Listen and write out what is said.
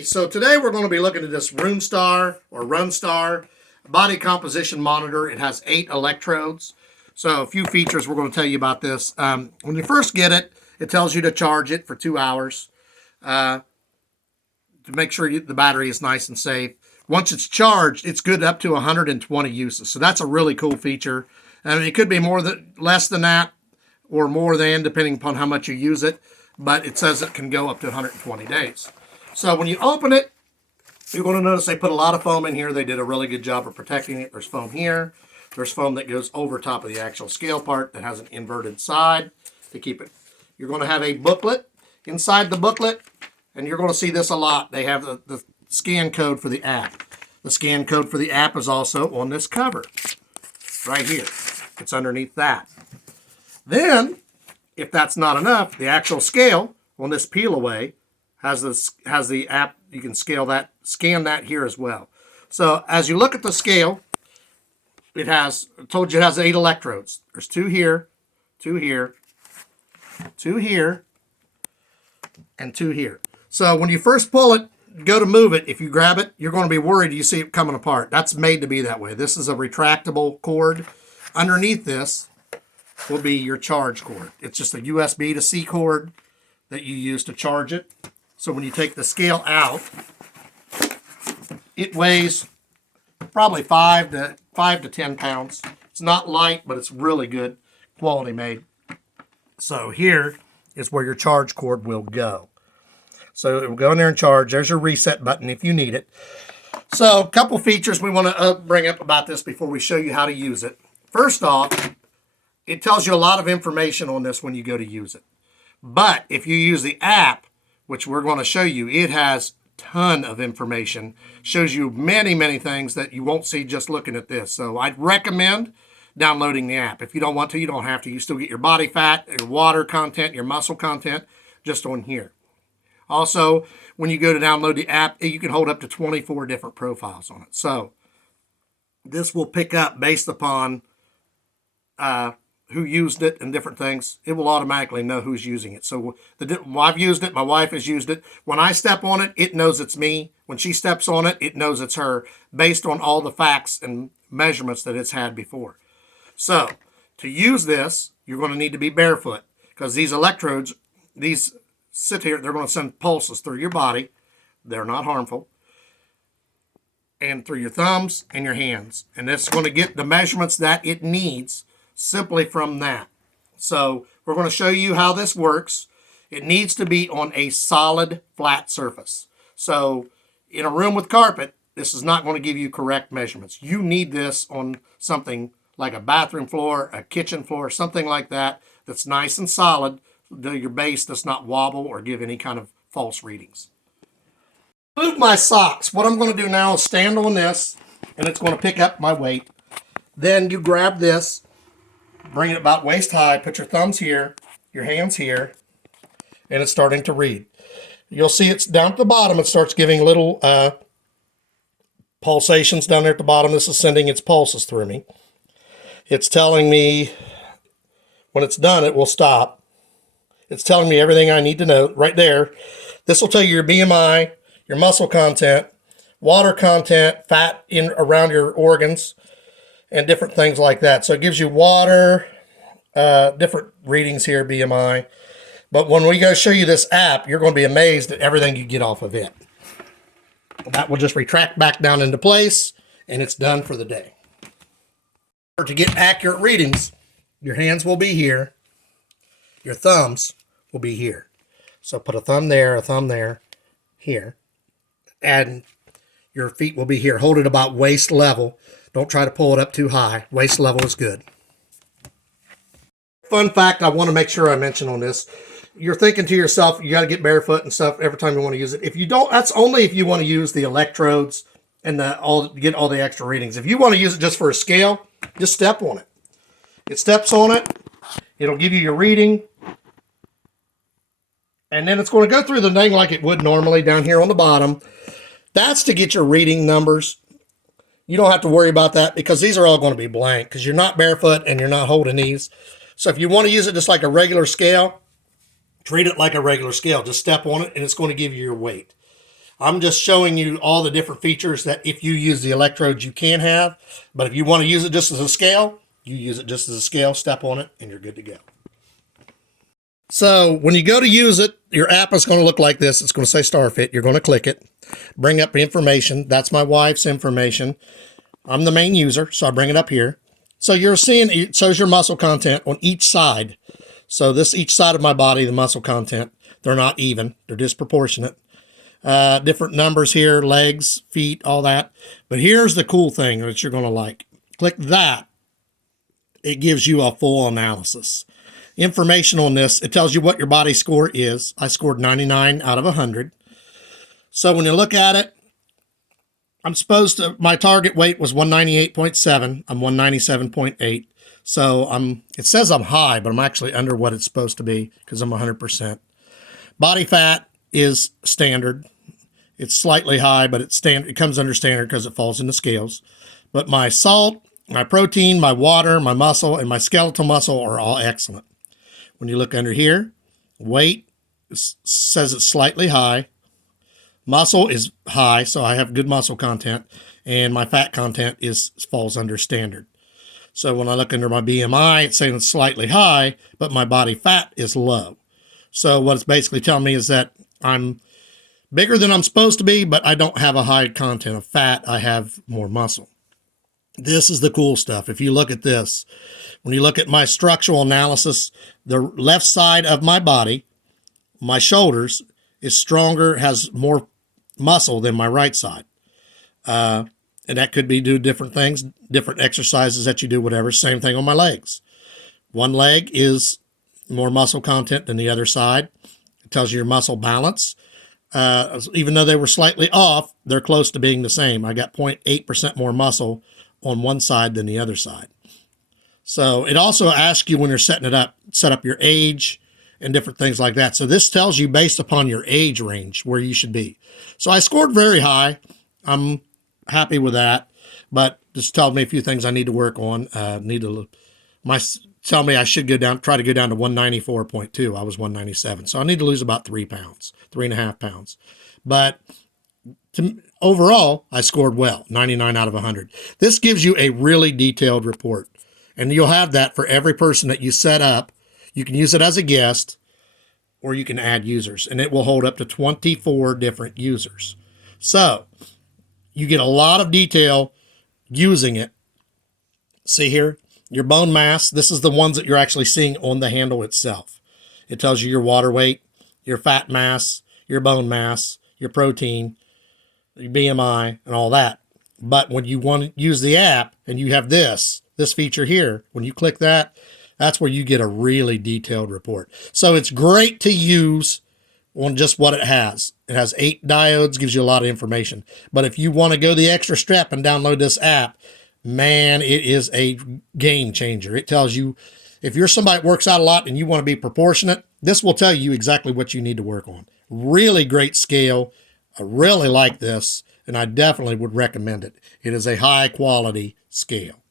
So today we're going to be looking at this Runstar body composition monitor. It has 8 electrodes. So a few features we're going to tell you about this. When you first get it, it tells you to charge it for 2 hours to make sure the battery is nice and safe. Once it's charged, it's good up to 120 uses. So that's a really cool feature. I mean, it could be less than that or more than, depending upon how much you use it. But it says it can go up to 120 days. So when you open it, you're going to notice they put a lot of foam in here. They did a really good job of protecting it. There's foam here. There's foam that goes over top of the actual scale part that has an inverted side to keep it. You're going to have a booklet inside the booklet, and you're going to see this a lot. They have the scan code for the app. The scan code for the app is also on this cover right here. It's underneath that. Then, if that's not enough, the actual scale on this peel away has the app. You can scan that here as well. So as you look at the scale, I told you it has 8 electrodes. There's 2 here, 2 here, 2 here, and 2 here. So when you first pull it, go to move it, if you grab it, you're going to be worried you see it coming apart. That's made to be that way. This is a retractable cord. Underneath this will be your charge cord. It's just a USB to C cord that you use to charge it. So when you take the scale out, it weighs probably 5 to 10 pounds. It's not light, but it's really good quality made. So here is where your charge cord will go. So it will go in there and charge. There's your reset button if you need it. So a couple features we want to bring up about this before we show you how to use it. First off, it tells you a lot of information on this when you go to use it. But if you use the app, which we're going to show you, it has a ton of information. Shows you many, many things that you won't see just looking at this. So I'd recommend downloading the app. If you don't want to, you don't have to. You still get your body fat, your water content, your muscle content just on here. Also, when you go to download the app, you can hold up to 24 different profiles on it. So this will pick up based upon who used it and different things. It will automatically know who's using it. So I've used it. My wife has used it. When I step on it, it knows it's me. When she steps on it, it knows it's her based on all the facts and measurements that it's had before. So to use this, you're going to need to be barefoot because these electrodes, these sit here, they're going to send pulses through your body. They're not harmful. And through your thumbs and your hands. And it's going to get the measurements that it needs simply from that. So we're going to show you how this works. It needs to be on a solid flat surface. So in a room with carpet, this is not going to give you correct measurements. You need this on something like a bathroom floor, a kitchen floor, something like that that's nice and solid. Your base does not wobble or give any kind of false readings. Move my socks. What I'm going to do now is stand on this, and it's going to pick up my weight. Then you grab this, bring it about waist high, put your thumbs here, your hands here, and it's starting to read. You'll see it's down at the bottom. It starts giving little pulsations down there at the bottom. This is sending its pulses through me. It's telling me when it's done, it will stop. It's telling me everything I need to know right there. This will tell you your BMI, your muscle content, water content, fat around your organs, and different things like that. So it gives you water, different readings here, BMI. But when we go show you this app, you're going to be amazed at everything you get off of it. That will just retract back down into place, and it's done for the day. To get accurate readings, your hands will be here. Your thumbs will be here. So put a thumb there, here. And your feet will be here. Hold it about waist level. Don't try to pull it up too high. Waist level is good. Fun fact I want to make sure I mention on this. You're thinking to yourself, you got to get barefoot and stuff every time you want to use it. If you don't, that's only if you want to use the electrodes and get all the extra readings. If you want to use it just for a scale, just step on it. It steps on it. It'll give you your reading. And then it's going to go through the thing like it would normally down here on the bottom. That's to get your reading numbers. You don't have to worry about that because these are all going to be blank because you're not barefoot and you're not holding these. So if you want to use it just like a regular scale, treat it like a regular scale. Just step on it and it's going to give you your weight. I'm just showing you all the different features that if you use the electrodes you can have. But if you want to use it just as a scale, you use it just as a scale, step on it, and you're good to go. So when you go to use it, your app is going to look like this. It's going to say StarFit. You're going to click it, bring up information. That's my wife's information. I'm the main user, so I bring it up here. So you're seeing, it shows your muscle content on each side. So this, each side of my body, the muscle content, they're not even. They're disproportionate. Different numbers here, legs, feet, all that. But here's the cool thing that you're going to like. Click that. It gives you a full analysis. Information on this, it tells you what your body score is. I scored 99 out of 100. So when you look at it, my target weight was 198.7. I'm 197.8. So it says I'm high, but I'm actually under what it's supposed to be because I'm 100%. Body fat is standard. It's slightly high, but it comes under standard because it falls in the scales. But my salt, my protein, my water, my muscle, and my skeletal muscle are all excellent. When you look under here, weight says it's slightly high. Muscle is high, so I have good muscle content. And my fat content falls under standard. So when I look under my BMI, it's saying it's slightly high, but my body fat is low. So what it's basically telling me is that I'm bigger than I'm supposed to be, but I don't have a high content of fat. I have more muscle. This is the cool stuff. If you look at this, when you look at my structural analysis, the left side of my body, my shoulders, is stronger, has more muscle than my right side. And that could be due to different things, different exercises that you do, whatever. Same thing on my legs. One leg is more muscle content than the other side. It tells you your muscle balance. Even though they were slightly off, they're close to being the same. I got 0.8% more muscle on one side than the other side. So it also asks you when you're setting it up, set up your age and different things like that. So this tells you based upon your age range where you should be. So I scored very high. I'm happy with that, but just tells me a few things I need to work on. Tell me I should try to go down to 194.2. I was 197. So I need to lose about 3 pounds, 3.5 pounds. But overall, I scored well, 99 out of 100. This gives you a really detailed report. And you'll have that for every person that you set up. You can use it as a guest, or you can add users. And it will hold up to 24 different users. So you get a lot of detail using it. See here, your bone mass. This is the ones that you're actually seeing on the handle itself. It tells you your water weight, your fat mass, your bone mass, your protein, your BMI, and all that. But when you want to use the app and you have this feature here, when you click that, that's where you get a really detailed report. So it's great to use on just what it has. It has 8 diodes, gives you a lot of information. But if you want to go the extra step and download this app, man, it is a game changer. It tells you if you're somebody that works out a lot and you want to be proportionate, this will tell you exactly what you need to work on. Really great scale. I really like this, and I definitely would recommend it. It is a high quality scale.